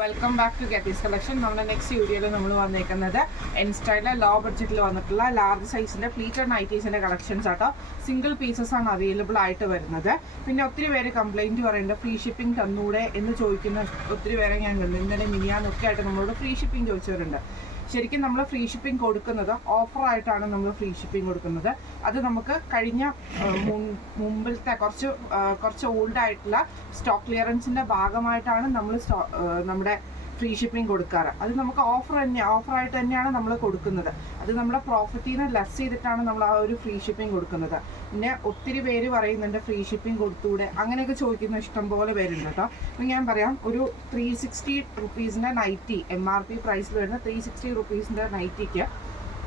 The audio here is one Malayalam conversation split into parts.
Welcome back to Getty's collection നമ്മുടെ നെക്സ്റ്റ് വീഡിയോയിൽ നമ്മൾ വന്നേക്കുന്നത് എൻ സ്റ്റൈലിലെ ലോ ബഡ്ജറ്റിൽ വന്നിട്ടുള്ള ലാർജ് സൈസിന്റെ പ്ലീറ്റഡ് നൈറ്റീസിന്റെ കളക്ഷൻസ് ആട്ടോ. സിംഗിൾ പീസസ് ആണ് അവൈലബിൾ ആയിട്ട് വരുന്നത്. പിന്നെ ഒത്തിരി പേര് കംപ്ലൈന്റ് പറയുന്നുണ്ട് ഫ്രീ ഷിപ്പിംഗ് തന്നൂടെ? എന്ന് ചോദിക്കുന്ന ഒത്തിരി പേരെ ഞാൻ കണ്ടു. ഇന്നലെ മിനിയാന്നൊക്കെ ആയിട്ട് നമ്മളോട് ഫ്രീ ഷിപ്പിംഗ് ചോദിച്ചവരുണ്ട്. ശരിക്കും നമ്മൾ ഫ്രീ ഷിപ്പിംഗ് കൊടുക്കുന്നത് ഓഫറായിട്ടാണ് നമ്മൾ ഫ്രീ ഷിപ്പിംഗ് കൊടുക്കുന്നത്. അത് നമുക്ക് കഴിഞ്ഞ മുമ്പിലത്തെ കുറച്ച് കുറച്ച് ഓൾഡ് ആയിട്ടുള്ള സ്റ്റോക്ക് ക്ലിയറൻസിന്റെ ഭാഗമായിട്ടാണ് നമ്മൾ നമ്മുടെ ഫ്രീ ഷിപ്പിംഗ് കൊടുക്കാറ്. അത് നമുക്ക് ഓഫർ തന്നെ ഓഫറായിട്ട് തന്നെയാണ് നമ്മൾ കൊടുക്കുന്നത്. അത് നമ്മുടെ പ്രോഫിറ്റിൽ നിന്ന് ലെസ് ചെയ്തിട്ടാണ് നമ്മൾ ആ ഒരു ഫ്രീ ഷിപ്പിംഗ് കൊടുക്കുന്നത്. പിന്നെ ഒത്തിരി പേര് പറയുന്നുണ്ട് ഫ്രീ ഷിപ്പിംഗ് കൊടുത്തൂടെ. അങ്ങനെയൊക്കെ ചോദിക്കുന്ന ഇഷ്ടംപോലെ പേരുണ്ട് കേട്ടോ. അപ്പം ഞാൻ പറയാം ഒരു ത്രീ സിക്സ്റ്റി റുപ്പീസിന്റെ നൈറ്റി എം ആർ പി പ്രൈസിൽ വരുന്ന ത്രീ സിക്സ്റ്റി റുപ്പീസിന്റെ നൈറ്റിക്ക്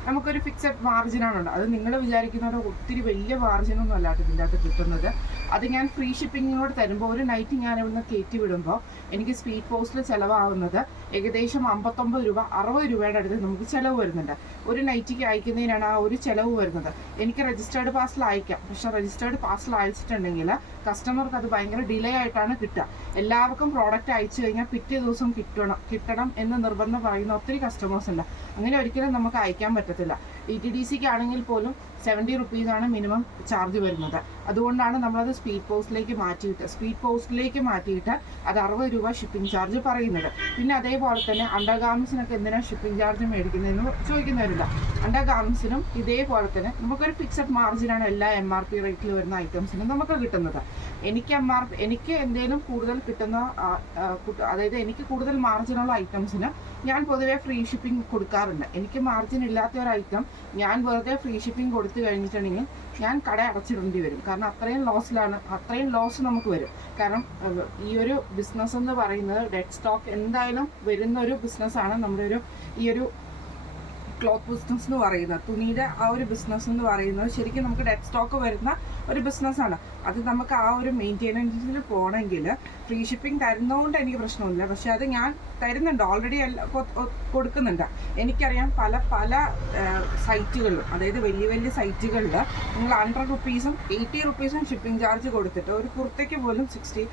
നമുക്കൊരു ഫിക്സഡ് മാർജിനാണ് ഉണ്ട് അത് നിങ്ങൾ വിചാരിക്കുന്നത് ഒത്തിരി വലിയ മാർജിനൊന്നും അല്ലാട്ടോ ഇതിന്റെ അകത്ത് കിട്ടുന്നത്. അത് ഞാൻ ഫ്രീ ഷിപ്പിങ്ങിനോട് തരുമ്പോൾ ഒരു നൈറ്റ് ഞാൻ ഇവിടുന്ന് കയറ്റി വിടുമ്പോൾ എനിക്ക് സ്പീഡ് പോസ്റ്റിൽ ചിലവാകുന്നത് ഏകദേശം അമ്പത്തൊമ്പത് രൂപ അറുപത് രൂപയുടെ അടുത്ത് നമുക്ക് ചിലവ് വരുന്നുണ്ട്. ഒരു നൈറ്റിക്ക് അയക്കുന്നതിനാണ് ആ ഒരു ചിലവ് വരുന്നത്. എനിക്ക് രജിസ്റ്റേർഡ് പാർസൽ അയക്കാം. പക്ഷെ രജിസ്റ്റേർഡ് പാർസൽ അയച്ചിട്ടുണ്ടെങ്കിൽ കസ്റ്റമർക്ക് അത് ഭയങ്കര ഡിലേ ആയിട്ടാണ് കിട്ടുക. എല്ലാവർക്കും പ്രോഡക്റ്റ് അയച്ചു കഴിഞ്ഞാൽ പിറ്റേ ദിവസം കിട്ടണം കിട്ടണം എന്ന് നിർബന്ധം പറയുന്ന ഒത്തിരി കസ്റ്റമേഴ്സ് ഉണ്ട്. അങ്ങനെ ഒരിക്കലും നമുക്ക് അയക്കാൻ പറ്റത്തില്ല. ഇ ടി ഡി സിക്ക് ആണെങ്കിൽ പോലും സെവന്റി റുപ്പീസാണ് മിനിമം ചാർജ് വരുന്നത്. അതുകൊണ്ടാണ് നമ്മളത് സ്പീഡ് പോസ്റ്റിലേക്ക് മാറ്റിയിട്ട് സ്പീഡ് പോസ്റ്റിലേക്ക് മാറ്റിയിട്ട് അത് അറുപത് രൂപ ഷിപ്പിംഗ് ചാർജ് പറയുന്നത്. പിന്നെ അതേപോലെ തന്നെ അണ്ടർ ഗാർമെൻസിനൊക്കെ എന്തിനാണ് ഷിപ്പിംഗ് ചാർജ് മേടിക്കുന്നതെന്ന് ചോദിക്കുന്നവരില്ല അണ്ടർ ഗാർമെൻസിനും ഇതേപോലെ തന്നെ നമുക്കൊരു ഫിക്സഡ് മാർജിനാണ് എല്ലാ എം ആർ പി റേറ്റിൽ വരുന്ന ഐറ്റംസിനും നമുക്ക് കിട്ടുന്നത്. എനിക്ക് എം ആർ എനിക്ക് എന്തെങ്കിലും കൂടുതൽ കിട്ടുന്ന അതായത് എനിക്ക് കൂടുതൽ മാർജിനുള്ള ഐറ്റംസിന് ഞാൻ പൊതുവേ ഫ്രീ ഷിപ്പിംഗ് കൊടുക്കാറുണ്ട്. എനിക്ക് മാർജിൻ ഇല്ലാത്ത ഒരു ഐറ്റം ഞാൻ വെറുതെ ഫ്രീ ഷിപ്പിംഗ് കൊടുത്തു കഴിഞ്ഞിട്ടുണ്ടെങ്കിൽ ഞാൻ കട അടച്ചിടേണ്ടി വരും. കാരണം അത്രയും ലോസിലാണ് അത്രയും ലോസ് നമുക്ക് വരും. കാരണം ഈ ഒരു ബിസിനസ് എന്ന് പറയുന്നത് ഡെഡ് സ്റ്റോക്ക് എന്തായാലും വരുന്ന ഒരു ബിസിനസ്സാണ് നമ്മുടെ ഒരു ഈ ഒരു ക്ലോത്ത് ബിസിനസ് എന്ന് പറയുന്നത്. തുണിയുടെ ആ ഒരു ബിസിനസ് എന്ന് പറയുന്നത് ശരിക്കും നമുക്ക് ഡെഡ് സ്റ്റോക്ക് വരുന്ന ഒരു ബിസിനസ്സാണ് അത് നമുക്ക് ആ ഒരു മെയിന്റെനൻസിൽ പോകണമെങ്കിൽ ഫ്രീ ഷിപ്പിംഗ് തരുന്നതുകൊണ്ട് എനിക്ക് പ്രശ്നമില്ല. പക്ഷെ അത് ഞാൻ തരുന്നുണ്ട്. ഓൾറെഡി കൊടുക്കുന്നുണ്ട്. എനിക്കറിയാം പല പല സൈറ്റുകളിലും അതായത് വലിയ വലിയ സൈറ്റുകളിൽ നിങ്ങൾ ഹൺഡ്രഡ് റുപ്പീസും എയ്റ്റി റുപ്പീസും ഷിപ്പിംഗ് ചാർജ് കൊടുത്തിട്ട് ഒരു കുർത്തയ്ക്ക് പോലും സിക്സ്റ്റി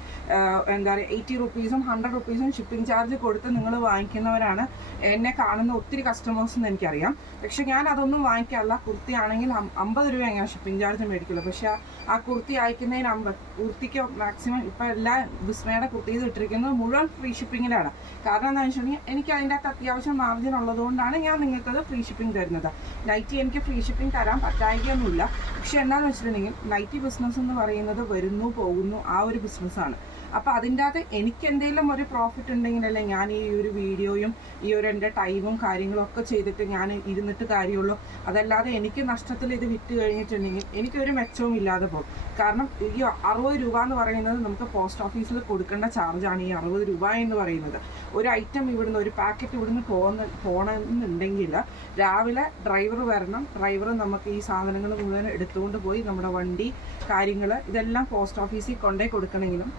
എന്താ പറയുക എയ്റ്റി റുപ്പീസും ഹൺഡ്രഡ് റുപ്പീസും ഷിപ്പിംഗ് ചാർജ് കൊടുത്ത് നിങ്ങൾ വാങ്ങിക്കുന്നവരാണ് എന്നെ കാണുന്ന ഒത്തിരി കസ്റ്റമേഴ്സ് എന്ന് എനിക്കറിയാം. പക്ഷെ ഞാൻ അതൊന്നും വാങ്ങിക്കാറില്ല. കുർത്തി ആണെങ്കിൽ അമ്പത് രൂപ ഞാൻ ഷിപ്പിംഗ് ചാർജ് മേടിക്കുള്ളൂ. പക്ഷേ ആ- കുർത്തി അയക്കുന്നതിന് അമ്പത് കുർത്തിക്ക് മാക്സിമം ഇപ്പം എല്ലാ വിസ്മയുടെ ചെയ്ത് ഇട്ടിരിക്കുന്നത് മുഴുവൻ ഫ്രീ ഷിപ്പിങ്ങിലാണ് കാരണം എന്താണെന്ന് വെച്ചിട്ടുണ്ടെങ്കിൽ എനിക്ക് അതിന്റെ അകത്ത് അത്യാവശ്യം മാർജിൻ ഉള്ളതുകൊണ്ടാണ് ഞാൻ നിങ്ങൾക്കത് ഫ്രീ ഷിപ്പിംഗ് തരുന്നത്. നൈറ്റി എനിക്ക് ഫ്രീ ഷിപ്പിംഗ് തരാൻ പറ്റായികയൊന്നുമില്ല. പക്ഷെ എന്താണെന്ന് വെച്ചിട്ടുണ്ടെങ്കിൽ നൈറ്റി ബിസിനസ് എന്ന് പറയുന്നത് വരുന്നു പോകുന്നു ആ ഒരു ബിസിനസ്സാണ് അപ്പോൾ അതിന്റെ അകത്ത് എനിക്ക് എന്തെങ്കിലും ഒരു പ്രോഫിറ്റ് ഉണ്ടെങ്കിലല്ലേ ഞാൻ ഈ ഒരു വീഡിയോയും ഈ ഒരു എന്റെ ടൈമും കാര്യങ്ങളും ഒക്കെ ചെയ്തിട്ട് ഞാൻ ഇരുന്നിട്ട് കാര്യമുള്ളൂ. അതല്ലാതെ എനിക്ക് നഷ്ടത്തിൽ ഇത് വിറ്റ് കഴിഞ്ഞിട്ടുണ്ടെങ്കിൽ എനിക്കൊരു മെച്ചവും ഇല്ലാതെ പോകും. കാരണം ഈ അറുപത് രൂപ എന്ന് പറയുന്നത് നമുക്ക് പോസ്റ്റ് ഓഫീസിൽ കൊടുക്കേണ്ട ചാർജാണ് ഈ അറുപത് രൂപ എന്ന് പറയുന്നത്. ഒരു ഐറ്റം ഇവിടുന്ന് ഒരു പാക്കറ്റ് ഇവിടുന്ന് പോകുന്ന പോകണമെന്നുണ്ടെങ്കിൽ രാവിലെ ഡ്രൈവർ വരണം. ഡ്രൈവർ നമുക്ക് ഈ സാധനങ്ങൾ മുഴുവൻ എടുത്തുകൊണ്ട് പോയി നമ്മുടെ വണ്ടി കാര്യങ്ങൾ ഇതെല്ലാം പോസ്റ്റ് ഓഫീസിൽ കൊണ്ടേ കൊടുക്കണമെങ്കിലും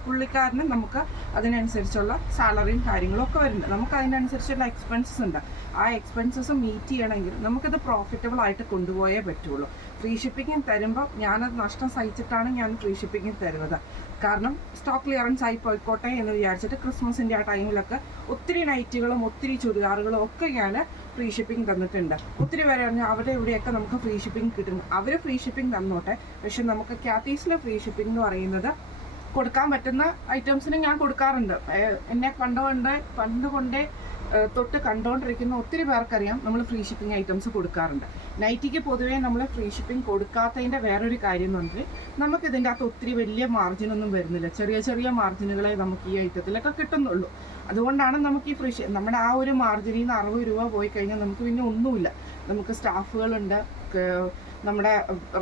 പുള്ളിക്കാരന് നമുക്ക് അതിനനുസരിച്ചുള്ള സാലറിയും കാര്യങ്ങളും ഒക്കെ വരുന്നുണ്ട്. നമുക്ക് അതിനനുസരിച്ചുള്ള എക്സ്പെൻസസ് ഉണ്ട്. ആ എക്സ്പെൻസസ് മീറ്റ് ചെയ്യണമെങ്കിൽ നമുക്കത് പ്രോഫിറ്റബിൾ ആയിട്ട് കൊണ്ടുപോയേ പറ്റുള്ളൂ. ഫ്രീ ഷിപ്പിംഗ് തരുമ്പോൾ ഞാനത് നഷ്ടം സഹിച്ചിട്ടാണ് ഞാൻ ഫ്രീ ഷിപ്പിംഗ് തരുന്നത്. കാരണം സ്റ്റോക്ക് ക്ലിയറൻസ് ആയി പോയിക്കോട്ടെ എന്ന് വിചാരിച്ചിട്ട് ക്രിസ്മസിന്റെ ആ ടൈമിലൊക്കെ ഒത്തിരി നൈറ്റുകളും ഒത്തിരി ചുരിദാറുകളും ഒക്കെ ഞാൻ ഫ്രീ ഷിപ്പിംഗ് തന്നിട്ടുണ്ട്. ഒത്തിരി പേര് പറഞ്ഞാൽ അവിടെ ഇവിടെയൊക്കെ നമുക്ക് ഫ്രീ ഷിപ്പിംഗ് കിട്ടുന്നു. അവർ ഫ്രീ ഷിപ്പിംഗ് തന്നോട്ടെ. പക്ഷെ നമുക്ക് ക്യാത്തീസിലെ ഫ്രീ ഷിപ്പിംഗ് എന്ന് പറയുന്നത് കൊടുക്കാൻ പറ്റുന്ന ഐറ്റംസിന് ഞാൻ കൊടുക്കാറുണ്ട്. എന്നെ കണ്ടുകൊണ്ട് ഏഹ് തൊട്ട് കണ്ടുകൊണ്ടിരിക്കുന്ന ഒത്തിരി പേർക്കറിയാം നമ്മൾ ഫ്രീ ഷിപ്പിംഗ് ഐറ്റംസ് കൊടുക്കാറുണ്ട്. നൈറ്റിക്ക് പൊതുവേ നമ്മൾ ഫ്രീ ഷിപ്പിംഗ് കൊടുക്കാത്തതിന്റെ വേറൊരു കാര്യം എന്ന് പറഞ്ഞാൽ നമുക്ക് ഇതിന്റെ അകത്ത് ഒത്തിരി വലിയ മാർജിനൊന്നും വരുന്നില്ല. ചെറിയ ചെറിയ മാർജിനുകളെ നമുക്ക് ഈ ഐറ്റത്തിലൊക്കെ കിട്ടുന്നുള്ളൂ. അതുകൊണ്ടാണ് നമുക്ക് ഈ ഫ്രീ നമ്മുടെ ആ ഒരു മാർജിനിൽ നിന്ന് അറുപത് രൂപ പോയി കഴിഞ്ഞാൽ നമുക്ക് പിന്നെ ഒന്നുമില്ല. നമുക്ക് സ്റ്റാഫുകളുണ്ട് നമ്മുടെ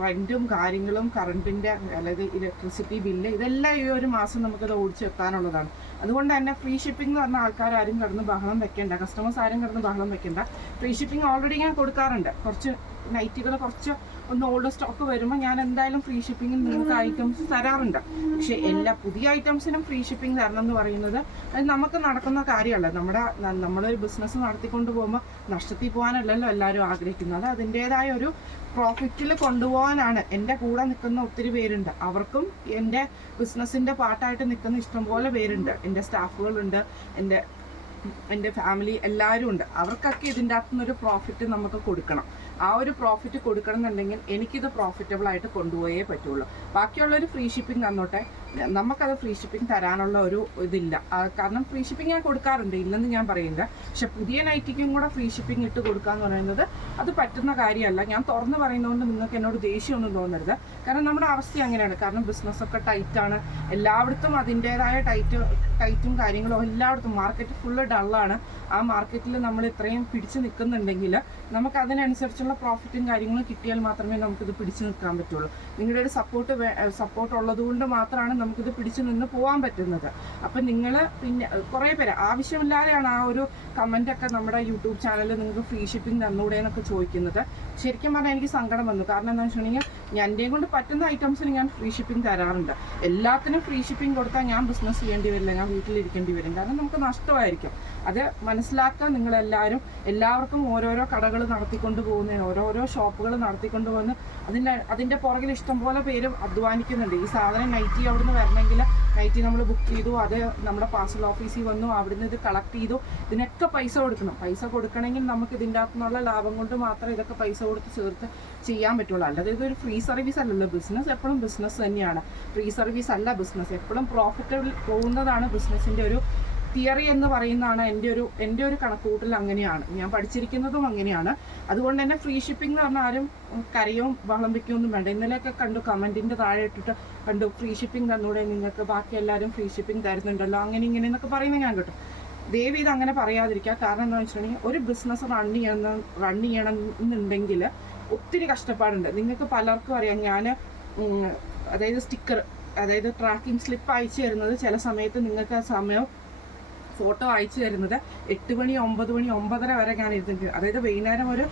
റെന്റും കാര്യങ്ങളും കറണ്ടിന്റെ അതായത് ഇലക്ട്രിസിറ്റി ബില്ല് ഇതെല്ലാം ഈ ഒരു മാസം നമുക്കത് ഓടിച്ചു വെക്കാനുള്ളതാണ് അതുകൊണ്ട് തന്നെ ഫ്രീ ഷിപ്പിംഗ് എന്ന് പറഞ്ഞ ആൾക്കാർ ആരും കിടന്ന് ബഹളം വെക്കേണ്ട കസ്റ്റമേഴ്സ് ആരും കിടന്ന് ബഹളം വെക്കേണ്ട. ഫ്രീ ഷിപ്പിംഗ് ഓൾറെഡി ഞാൻ കൊടുക്കാറുണ്ട്. കുറച്ച് നൈറ്റുകൾ കുറച്ച് ഒന്ന് ഓൾഡ് സ്റ്റോക്ക് വരുമ്പോൾ ഞാൻ എന്തായാലും ഫ്രീ ഷിപ്പിംഗ് നിങ്ങൾക്ക് ഐറ്റംസ് തരാറുണ്ട്. പക്ഷെ എല്ലാ പുതിയ ഐറ്റംസിനും ഫ്രീ ഷിപ്പിംഗ് തരണം എന്ന് പറയുന്നത് അത് നമുക്ക് നടക്കുന്ന കാര്യമല്ല. നമ്മുടെ നമ്മളൊരു ബിസിനസ് നടത്തിക്കൊണ്ട് പോകുമ്പോൾ നഷ്ടത്തിൽ പോകാനല്ലല്ലോ എല്ലാവരും ആഗ്രഹിക്കുന്നത്. അതിന്റേതായ ഒരു പ്രോഫിറ്റിൽ കൊണ്ടുപോകാനാണ്. എന്റെ കൂടെ നിൽക്കുന്ന ഒത്തിരി പേരുണ്ട്. അവർക്കും എന്റെ ബിസിനസ്സിന്റെ പാർട്ടായിട്ട് നിൽക്കുന്ന ഇഷ്ടംപോലെ പേരുണ്ട്. എന്റെ സ്റ്റാഫുകളുണ്ട്. എന്റെ എന്റെ ഫാമിലി എല്ലാവരും ഉണ്ട് അവർക്കൊക്കെ ഇതിന്റെ അകത്തുനിന്നൊരു പ്രോഫിറ്റ് നമുക്ക് കൊടുക്കണം. ആ ഒരു പ്രോഫിറ്റ് കൊടുക്കണം എന്നുണ്ടെങ്കിൽ എനിക്കിത് പ്രോഫിറ്റബിൾ ആയിട്ട് കൊണ്ടുപോയേ പറ്റുള്ളൂ. ബാക്കിയുള്ളൊരു ഫ്രീ ഷിപ്പിംഗ് തന്നോട്ടെ. നമുക്കത് ഫ്രീ ഷിപ്പിംഗ് തരാനുള്ള ഒരു ഇതില്ല. കാരണം ഫ്രീ ഷിപ്പിംഗ് ഞാൻ കൊടുക്കാറുണ്ട്. ഇല്ലെന്ന് ഞാൻ പറയുന്നില്ല പക്ഷെ പുതിയ നൈറ്റിക്കും കൂടെ ഫ്രീ ഷിപ്പിംഗ് ഇട്ട് കൊടുക്കുക എന്ന് പറയുന്നത് അത് പറ്റുന്ന കാര്യമല്ല. ഞാൻ തുറന്നു പറയുന്നതുകൊണ്ട് നിങ്ങൾക്ക് എന്നോട് ദേഷ്യമൊന്നും തോന്നരുത്. കാരണം നമ്മുടെ അവസ്ഥ അങ്ങനെയാണ്. കാരണം ബിസിനസ്സൊക്കെ ടൈറ്റാണ് എല്ലായിടത്തും അതിന്റേതായ ടൈറ്റ് ടൈറ്റും കാര്യങ്ങളും എല്ലായിടത്തും മാർക്കറ്റ് ഫുള്ള് ഡള്ളാണ് ആ മാർക്കറ്റിൽ നമ്മൾ ഇത്രയും പിടിച്ചു നിൽക്കുന്നുണ്ടെങ്കിൽ നമുക്ക് അതിനനുസരിച്ചുള്ള പ്രോഫിറ്റും കാര്യങ്ങളും കിട്ടിയാൽ മാത്രമേ നമുക്കിത് പിടിച്ചു നിൽക്കാൻ പറ്റുള്ളൂ. നിങ്ങളുടെ ഒരു സപ്പോർട്ട് സപ്പോർട്ട് ഉള്ളതുകൊണ്ട് മാത്രമാണ് നമുക്കിത് പിടിച്ചു നിന്ന് പോകാൻ പറ്റുന്നത്. അപ്പം നിങ്ങൾ പിന്നെ കുറേ പേര് ആവശ്യമില്ലാതെയാണ് ആ ഒരു കമന്റൊക്കെ നമ്മുടെ യൂട്യൂബ് ചാനലിൽ നിങ്ങൾക്ക് ഫ്രീ ഷിപ്പിംഗ് തന്നൂടെ എന്നൊക്കെ ചോദിക്കുന്നത്. ശരിക്കും പറഞ്ഞാൽ എനിക്ക് സങ്കടം വന്നു. കാരണം എന്താണെന്ന് വെച്ചിട്ടുണ്ടെങ്കിൽ ഞാൻ എന്റെയും കൊണ്ട് പറ്റുന്ന ഐറ്റംസിന് ഞാൻ ഫ്രീ ഷിപ്പിംഗ് തരാറുണ്ട്. എല്ലാത്തിനും ഫ്രീ ഷിപ്പിംഗ് കൊടുത്താൽ ഞാൻ ബിസിനസ് ചെയ്യേണ്ടി വരില്ല ഞാൻ വീട്ടിലിരിക്കേണ്ടി വരും. കാരണം നമുക്ക് നഷ്ടമായിരിക്കും. അത് മനസ്സിലാക്കാൻ നിങ്ങളെല്ലാവരും എല്ലാവർക്കും ഓരോരോ കടകൾ നടത്തിക്കൊണ്ട് പോകുന്നതിന് ഓരോരോ ഷോപ്പുകൾ നടത്തിക്കൊണ്ട് പോകുന്ന അതിന്റെ അതിന്റെ പുറകിൽ ഇഷ്ടംപോലെ പേര് അധ്വാനിക്കുന്നുണ്ട്. ഈ സാധനം നൈറ്റി അവിടുന്ന് വരണമെങ്കിൽ നൈറ്റി നമ്മൾ ബുക്ക് ചെയ്തു. അത് നമ്മുടെ പാർസൽ ഓഫീസിൽ വന്നു. അവിടുന്ന് ഇത് കളക്ട് ചെയ്തു. ഇതിനൊക്കെ പൈസ കൊടുക്കണം. പൈസ കൊടുക്കണമെങ്കിൽ നമുക്ക് ഇതിന്റെ അകത്തുനിന്നുള്ള ലാഭം കൊണ്ട് മാത്രം ഇതൊക്കെ പൈസ കൊടുത്ത് ചേർത്ത് ചെയ്യാൻ പറ്റുള്ളൂ. അല്ലാതെ ഇതൊരു ഫ്രീ സർവീസ് അല്ലല്ലോ. ബിസിനസ് എപ്പോഴും ബിസിനസ് തന്നെയാണ്. ഫ്രീ സർവീസ് അല്ല ബിസിനസ് എപ്പോഴും പ്രോഫിറ്റബിൾ പോകുന്നതാണ് ബിസിനസ്സിന്റെ ഒരു തിയറി എന്ന് പറയുന്നതാണ് എന്റെ ഒരു എന്റെ ഒരു കണക്കുകൂട്ടൽ അങ്ങനെയാണ്. ഞാൻ പഠിച്ചിരിക്കുന്നതും അങ്ങനെയാണ്. അതുകൊണ്ട് തന്നെ ഫ്രീ ഷിപ്പിംഗ് എന്ന് പറഞ്ഞാൽ ആരും കരയും ബഹളം വെക്കുകയൊന്നും വേണ്ട. ഇന്നലെയൊക്കെ കണ്ടു കമന്റിന്റെ താഴെ ഇട്ടിട്ട് കണ്ടു ഫ്രീ ഷിപ്പിംഗ് തന്നൂടെ നിങ്ങൾക്ക് ബാക്കി എല്ലാവരും ഫ്രീ ഷിപ്പിംഗ് തരുന്നുണ്ടല്ലോ അങ്ങനെ ഇങ്ങനെ എന്നൊക്കെ പറയുന്നത് ഞാൻ കേട്ടു. ദയവ് ഇത് അങ്ങനെ പറയാതിരിക്കുക. കാരണം എന്താണെന്ന് വെച്ചിട്ടുണ്ടെങ്കിൽ ഒരു ബിസിനസ് റൺ ചെയ്യണം റൺ ചെയ്യണം എന്നുണ്ടെങ്കിൽ ഒത്തിരി കഷ്ടപ്പാടുണ്ട്. നിങ്ങൾക്ക് പലർക്കും അറിയാം ഞാൻ അതായത് സ്റ്റിക്കർ അതായത് ട്രാക്കിംഗ് സ്ലിപ്പ് അയച്ചു തരുന്നത് ചില സമയത്ത് നിങ്ങൾക്ക് ആ സമയം ഫോട്ടോ അയച്ചു തരുന്നത് എട്ട് മണി ഒമ്പത് മണി ഒമ്പതര വരെ ഞാൻ ഇരുന്നിട്ട് അതായത് വൈകുന്നേരം ഒരു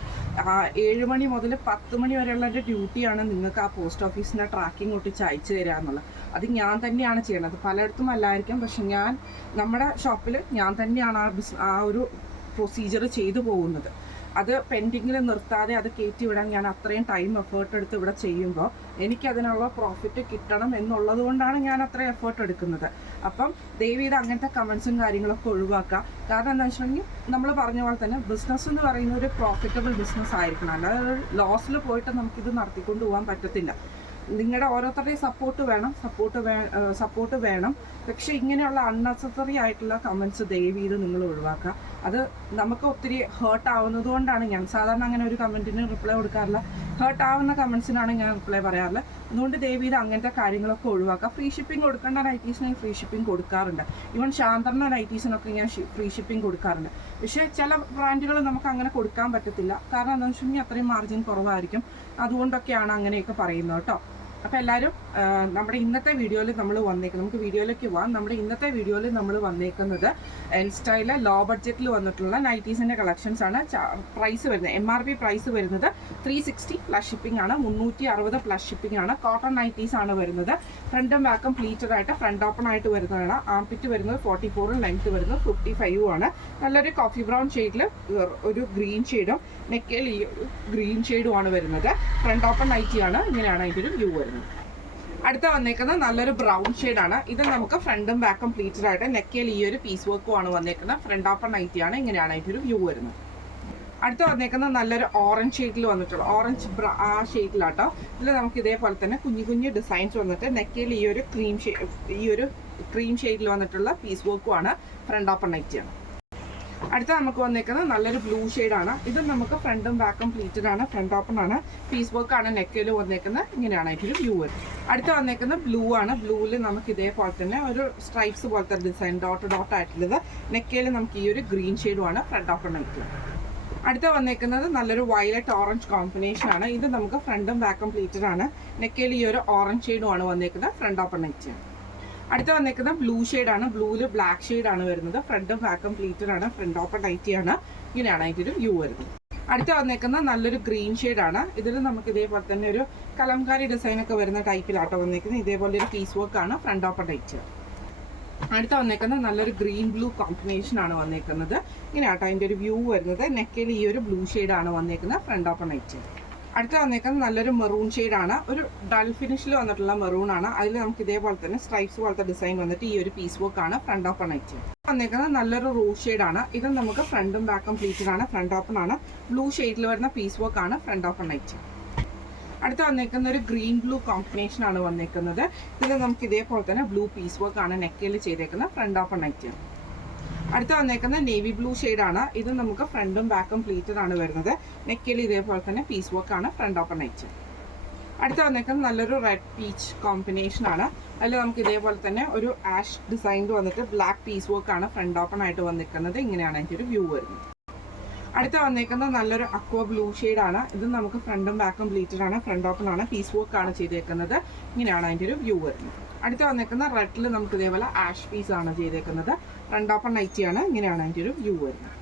ഏഴ് മണി മുതൽ പത്ത് മണി വരെയുള്ള എന്റെ ഡ്യൂട്ടിയാണ് നിങ്ങൾക്ക് ആ പോസ്റ്റ് ഓഫീസിന്റെ ട്രാക്കിംഗ് ഒട്ടിച്ച് അയച്ചു തരിക എന്നുള്ളത്. അത് ഞാൻ തന്നെയാണ് ചെയ്യണത്. പലയിടത്തും അല്ലായിരിക്കും. പക്ഷെ ഞാൻ നമ്മുടെ ഷോപ്പിൽ ഞാൻ തന്നെയാണ് ആ ബിസ് ആ ഒരു പ്രൊസീജിയർ ചെയ്തു പോകുന്നത്. അത് പെൻഡിങ്ങിൽ നിർത്താതെ അത് കയറ്റി വിടാൻ ഞാൻ അത്രയും ടൈം എഫേർട്ട് എടുത്ത് ഇവിടെ ചെയ്യുമ്പോൾ എനിക്കതിനുള്ള പ്രോഫിറ്റ് കിട്ടണം എന്നുള്ളത് കൊണ്ടാണ് ഞാൻ അത്രയും എഫേർട്ട് എടുക്കുന്നത്. അപ്പം ദയവ് ചെയ്ത് അങ്ങനത്തെ കമൻസും കാര്യങ്ങളൊക്കെ ഒഴിവാക്കുക. കാരണം എന്താ വെച്ചിട്ടുണ്ടെങ്കിൽ നമ്മൾ പറഞ്ഞ പോലെ തന്നെ ബിസിനസ് എന്ന് പറയുന്ന ഒരു പ്രോഫിറ്റബിൾ ബിസിനസ് ആയിരിക്കണം. അല്ലാതെ ഒരു ലോസിൽ പോയിട്ട് നമുക്കിത് നടത്തിക്കൊണ്ട് പോകാൻ പറ്റത്തില്ല. നിങ്ങളുടെ ഓരോരുത്തരുടെയും സപ്പോർട്ട് വേണം സപ്പോർട്ട് വേ സപ്പോർട്ട് വേണം. പക്ഷേ ഇങ്ങനെയുള്ള അൺനെസസറി ആയിട്ടുള്ള കമൻസ് ദയവ് ചെയ്ത് നിങ്ങൾ ഒഴിവാക്കുക. അത് നമുക്ക് ഒത്തിരി ഹേർട്ട് ആവുന്നത് കൊണ്ടാണ് ഞാൻ സാധാരണ അങ്ങനെ ഒരു കമന്റിന് റിപ്ലൈ കൊടുക്കാറില്ല. ഹേർട്ട് ആവുന്ന കമൻസിനാണ് ഞാൻ റിപ്ലൈ പറയാറുള്ളത് അതുകൊണ്ട് ദയവ് ചെയ്ത് അങ്ങനത്തെ കാര്യങ്ങളൊക്കെ ഒഴിവാക്കുക. ഫ്രീ ഷിപ്പിംഗ് കൊടുക്കേണ്ട നൈറ്റീസിന് ഫ്രീ ഷിപ്പിംഗ് കൊടുക്കാറുണ്ട്. ഈവൻ ശാന്തറിന് നൈറ്റീസിനൊക്കെ ഞാൻ ഫ്രീ ഷിപ്പിംഗ് കൊടുക്കാറുണ്ട്. പക്ഷേ ചില ബ്രാൻഡുകൾ നമുക്ക് അങ്ങനെ കൊടുക്കാൻ പറ്റത്തില്ല. കാരണം എന്താണെന്ന് വെച്ചിട്ടുണ്ടെങ്കിൽ അത്രയും മാർജിൻ കുറവായിരിക്കും. അതുകൊണ്ടൊക്കെയാണ് അങ്ങനെയൊക്കെ പറയുന്നത് കേട്ടോ. അപ്പോൾ എല്ലാവരും നമ്മുടെ ഇന്നത്തെ വീഡിയോയിൽ നമ്മൾ വന്നേക്കുന്നത് നമുക്ക് വീഡിയോയിലേക്ക് പോവാം. നമ്മുടെ ഇന്നത്തെ വീഡിയോയിൽ നമ്മൾ വന്നേക്കുന്നത് എൻ സ്റ്റൈൽ ലോ ബഡ്ജറ്റിൽ വന്നിട്ടുള്ള നൈറ്റീസിന്റെ കളക്ഷൻസ് ആണ്. പ്രൈസ് വരുന്നത് എം ആർ പി പ്രൈസ് വരുന്നത് ത്രീ സിക്സ്റ്റി പ്ലസ് ഷിപ്പിംഗ് ആണ്. മുന്നൂറ്റി അറുപത് പ്ലസ് ഷിപ്പിംഗ് ആണ്. കോട്ടൺ നൈറ്റീസ് ആണ് വരുന്നത്. ഫ്രണ്ടും ബാക്കും പ്ലീറ്റഡ് ആയിട്ട് ഫ്രണ്ട് ഓപ്പൺ ആയിട്ട് വരുന്നതാണ്. ആംപിറ്റ് വരുന്നത് ഫോർട്ടി ഫോറും ലെങ്ത് വരുന്നത് ഫിഫ്റ്റി ഫൈവും ആണ്. നല്ലൊരു കോഫി ബ്രൗൺ ഷെയ്ഡിൽ ഒരു ഗ്രീൻ ഷെയ്ഡും നെക്കേൽ ഗ്രീൻ ഷെയ്ഡും ആണ് വരുന്നത്. ഫ്രണ്ട് ഓപ്പൺ നൈറ്റി ആണ്. ഇങ്ങനെയാണ് അതിന്റെ ഒരു വ്യൂ വരുന്നത്. അടുത്ത വന്നേക്കുന്നത് നല്ലൊരു ബ്രൗൺ ആണ്. ഇത് നമുക്ക് ഫ്രണ്ടും ബാക്കും പ്ലീറ്റഡ് ആയിട്ട് നെക്കയിൽ ഈ ഒരു പീസ് വർക്കും ആണ് വന്നേക്കുന്നത്. ഫ്രണ്ട് ഓപ്പൺ നൈറ്റി ആണ്. ഇങ്ങനെയാണ് അതിന്റെ ഒരു വ്യൂ വരുന്നത്. അടുത്ത വന്നേക്കുന്നത് നല്ലൊരു ഓറഞ്ച് ഷെയ്ഡിൽ വന്നിട്ടുള്ള ഓറഞ്ച് ബ്ര ആ ഷെയ്ഡിലാട്ടോ ഇതിൽ നമുക്ക് ഇതേപോലെ തന്നെ കുഞ്ഞു കുഞ്ഞു ഡിസൈൻസ് വന്നിട്ട് നെക്കയിൽ ഈ ഒരു ക്രീം ഈ ഒരു ക്രീം ഷെയ്ഡിൽ വന്നിട്ടുള്ള പീസ് വർക്കും ആണ് ഫ്രണ്ട് ഓപ്പൺ നൈറ്റി ആണ്. അടുത്ത നമുക്ക് വന്നേക്കുന്നത് നല്ലൊരു ബ്ലൂ ആണ്. ഇത് നമുക്ക് ഫ്രണ്ടും ബാക്കും പ്ലീറ്റഡ് ആണ്. ഫ്രണ്ട് ഓപ്പൺ ആണ്. പീസ് വർക്ക് ആണ്. നെക്കിൽ വന്നേക്കുന്നത് ഇങ്ങനെയാണ് അതിന്റെ വ്യൂ അടുത്ത വന്നേക്കുന്നത് ബ്ലൂ ആണ്. ബ്ലൂവിൽ നമുക്ക് ഇതേപോലെ തന്നെ ഒരു സ്ട്രൈപ്സ് പോലത്തെ ഡിസൈൻ ഡോട്ട് ഡോട്ട് ആയിട്ടുള്ളത് നെക്കിൽ നമുക്ക് ഈ ഒരു ഗ്രീൻ ആണ് ഫ്രണ്ട് ഓപ്പൺ നയിക്കുന്നത് അടുത്ത വന്നേക്കുന്നത് നല്ലൊരു വയലറ്റ് ഓറഞ്ച് കോമ്പിനേഷൻ ആണ്. ഇത് നമുക്ക് ഫ്രണ്ടും ബാക്കും പ്ലീറ്റഡ് ആണ്. നെക്കിൽ ഈ ഒരു ഓറഞ്ച് ഷെയ്ഡും ആണ് വന്നേക്കുന്നത് ഫ്രണ്ട് ഓപ്പൺ നൈറ്റ് അടുത്ത വന്നേക്കുന്ന ബ്ലൂ ആണ്. ബ്ലൂവിൽ ബ്ലാക്ക് ആണ് വരുന്നത്. ഫ്രണ്ടും ബാക്കും പ്ലീറ്റഡ് ആണ്. ഫ്രണ്ട് ഓപ്പൺ ടൈറ്റി ആണ്. ഇങ്ങനെയാണ് അതിന്റെ ഒരു വ്യൂ വരുന്നത്. അടുത്ത വന്നേക്കുന്ന നല്ലൊരു ഗ്രീൻ ആണ്. ഇതിൽ നമുക്ക് ഇതേപോലെ തന്നെ ഒരു കലംകാരി ഡിസൈൻ ഒക്കെ വരുന്ന ടൈപ്പിലാട്ടോ വന്നേക്കുന്നത്. ഇതേപോലെ ഒരു പീസ് വർക്ക് ആണ്. ഫ്രണ്ട് ഓപ്പൺ ടൈറ്റ് അടുത്ത വന്നേക്കുന്ന നല്ലൊരു ഗ്രീൻ ബ്ലൂ കോമ്പിനേഷൻ ആണ് വന്നേക്കുന്നത്. ഇങ്ങനെയാട്ടോ അതിന്റെ ഒരു വ്യൂ വരുന്നത്. നെക്കിൽ ഈ ഒരു ബ്ലൂ ആണ് വന്നേക്കുന്നത്. ഫ്രണ്ട് ഓപ്പൺ നൈറ്റ് അടുത്ത വന്നേക്കുന്നത് നല്ലൊരു മെറൂൺ ആണ്. ഒരു ഡൾ ഫിനിഷിൽ വന്നിട്ടുള്ള മെറൂൺ ആണ്. അതിൽ നമുക്ക് ഇതേപോലെ തന്നെ സ്ട്രൈപ്സ് പോലത്തെ ഡിസൈൻ വന്നിട്ട് ഈ ഒരു പീസ് വർക്ക് ആണ് ഫ്രണ്ട് ഓപ്പൺ ആയിട്ട് വന്നേക്കുന്നത് നല്ലൊരു റോസ് ആണ്. ഇത് നമുക്ക് ഫ്രണ്ടും ബാക്കും പ്ലീറ്റഡ് ആണ്. ഫ്രണ്ട് ഓപ്പൺ ആണ്. ബ്ലൂ ഷെയ്ഡിൽ വരുന്ന പീസ് വർക്ക് ആണ് ഫ്രണ്ട് ഓപ്പൺ ആയിട്ട് അടുത്ത വന്നേക്കുന്ന ഒരു ഗ്രീൻ ബ്ലൂ കോമ്പിനേഷൻ ആണ് വന്നേക്കുന്നത്. ഇതിൽ നമുക്ക് ഇതേപോലെ തന്നെ ബ്ലൂ പീസ് വർക്ക് ആണ് നെക്കിൽ ചെയ്തേക്കുന്നത് ഫ്രണ്ട് ഓപ്പൺ ആയിട്ട് അടുത്ത വന്നേക്കുന്ന നേവി ബ്ലൂ ആണ് ഇത് നമുക്ക് ഫ്രണ്ടും ബാക്കും പ്ലീറ്റഡ് ആണ് വരുന്നത്. നെക്കിൽ ഇതേപോലെ തന്നെ പീസ് വർക്ക് ആണ് ഫ്രണ്ട് ഓപ്പൺ ആയിട്ട് അടുത്ത വന്നേക്കുന്നത് നല്ലൊരു റെഡ് പീച്ച് കോമ്പിനേഷൻ ആണ്. അതിൽ നമുക്ക് ഇതേപോലെ തന്നെ ഒരു ആഷ് ഡിസൈനിൽ വന്നിട്ട് ബ്ലാക്ക് പീസ് വർക്ക് ആണ് ഫ്രണ്ട് ഓപ്പൺ ആയിട്ട് വന്നിരിക്കുന്നത്. ഇങ്ങനെയാണ് എന്റെ ഒരു വ്യൂ വരുന്നത്. അടുത്ത വന്നേക്കുന്നത് നല്ലൊരു അക്വ ബ്ലൂ ആണ്. ഇത് നമുക്ക് ഫ്രണ്ടും ബാക്കും ബ്ലീറ്റഡ് ആണ് ഫ്രണ്ട് ഓപ്പൺ ആണ് പീസ് വർക്ക് ആണ് ചെയ്തേക്കുന്നത്. ഇങ്ങനെയാണ് അതിന്റെ ഒരു വ്യൂ വരുന്നത്. അടുത്ത വന്നേക്കുന്ന റെഡിൽ നമുക്ക് ഇതേപോലെ ആഷ് പീസ് ആണ് ചെയ്തേക്കുന്നത്. ഫ്രണ്ട് ഓപ്പൺ നൈറ്റി ആണ്. ഇങ്ങനെയാണ് അതിന്റെ ഒരു വ്യൂ വരുന്നത്.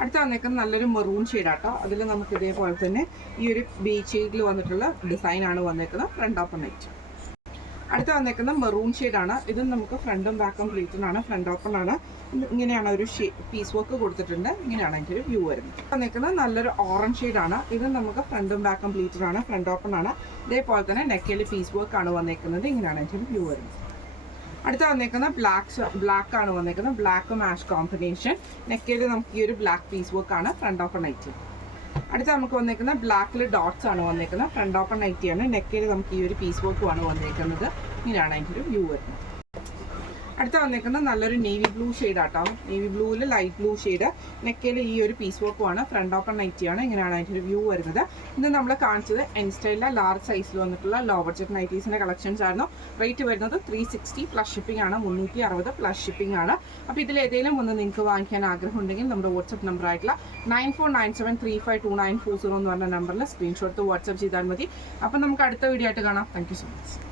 അടുത്ത വന്നേക്കുന്ന നല്ലൊരു മെറൂൺ ഷെയ്ഡാട്ടോ അതിൽ നമുക്ക് ഇതേപോലെ തന്നെ ഈ ഒരു ബീച്ച് ഷെയ്ഡിൽ വന്നിട്ടുള്ള ഡിസൈനാണ് വന്നേക്കുന്നത്. ഫ്രണ്ട് ഓപ്പൺ നൈറ്റ് അടുത്ത വന്നേക്കുന്ന മെറൂൺ ആണ്. ഇത് നമുക്ക് ഫ്രണ്ടും ബാക്കും പ്ലീറ്റഡ് ആണ്. ഫ്രണ്ട് ഓപ്പൺ ആണ്. ഇങ്ങനെയാണ് ഒരു പീസ് വർക്ക് കൊടുത്തിട്ടുണ്ട്. ഇങ്ങനെയാണ് അതിന്റെ ഒരു വ്യൂ വരുന്നത്. വന്നേക്കുന്നത് നല്ലൊരു ഓറഞ്ച് ആണ്. ഇത് നമുക്ക് ഫ്രണ്ടും ബാക്കും പ്ലീറ്റഡ് ആണ്. ഫ്രണ്ട് ഓപ്പൺ ആണ്. ഇതേപോലെ തന്നെ നെക്കിൽ പീസ് വർക്ക് ആണ് വന്നേക്കുന്നത്. ഇങ്ങനെയാണ് അതിന്റെ ഒരു വ്യൂ വരുന്നത്. അടുത്ത വന്നേക്കുന്ന ബ്ലാക്ക് ബ്ലാക്ക് ആണ് വന്നേക്കുന്നത്. ബ്ലാക്ക് മാഷ് കോമ്പിനേഷൻ നെക്കിൽ നമുക്ക് ഈ ഒരു ബ്ലാക്ക് പീസ് വർക്ക് ആണ്. ഫ്രണ്ട് ഓപ്പൺ നൈറ്റ് അടുത്ത നമുക്ക് വന്നേക്കുന്ന ബ്ലാക്കിൽ ഡോട്ട്സ് ആണ് വന്നേക്കുന്നത്. ഫ്രണ്ട് ഓപ്പൺ ആണ്. നെക്കിൽ നമുക്ക് ഈ ഒരു പീസ് വർക്കും ആണ് വന്നേക്കുന്നത്. ഇങ്ങനെയാണ് അതിന്റെ ഒരു വ്യൂ വരുന്നത്. അടുത്ത വന്നേക്കുന്നത് നല്ലൊരു നേവി ബ്ലൂ ഷെയ്ഡ് ആട്ടോ. നേവി ബ്ലൂവിൽ ലൈറ്റ് ബ്ലൂ ഷെയ്ഡ് നെക്കിൽ ഈ ഒരു പീസ് വർക്കുമാണ് ഫ്രണ്ട് ഓപ്പൺ നൈറ്റിയാണ് ഇങ്ങനെയാണ് അതിന്റെ ഒരു വ്യൂ വരുന്നത്. ഇന്ന് നമ്മൾ കാണിച്ചത് എൻ സ്റ്റൈലിലെ ലാർജ് സൈസിൽ വന്നിട്ടുള്ള ലോവർ ബഡ്ജറ്റ് നൈറ്റീസിന്റെ കളക്ഷൻസ് ആയിരുന്നു. റേറ്റ് വരുന്നത് ത്രീ സിക്സ്റ്റി പ്ലസ് ഷിപ്പിംഗ് ആണ്. മുന്നൂറ്റി അറുപത് പ്ലസ് ഷിപ്പിംഗ് ആണ്. അപ്പോൾ ഇതിൽ ഏതെങ്കിലും ഒന്ന് നിങ്ങൾക്ക് വാങ്ങിക്കാൻ ആഗ്രഹം ഉണ്ടെങ്കിൽ നമ്മുടെ വാട്സപ്പ് നമ്പർ ആയിട്ടുള്ള nine four nine seven three five two nine four zero എന്ന് പറഞ്ഞ നമ്പറിൽ സ്ക്രീൻഷോട്ട് വാട്സപ്പ് ചെയ്താൽ മതി. അപ്പോൾ നമുക്ക് അടുത്ത വീഡിയോ ആയിട്ട് കാണാം. Thank so much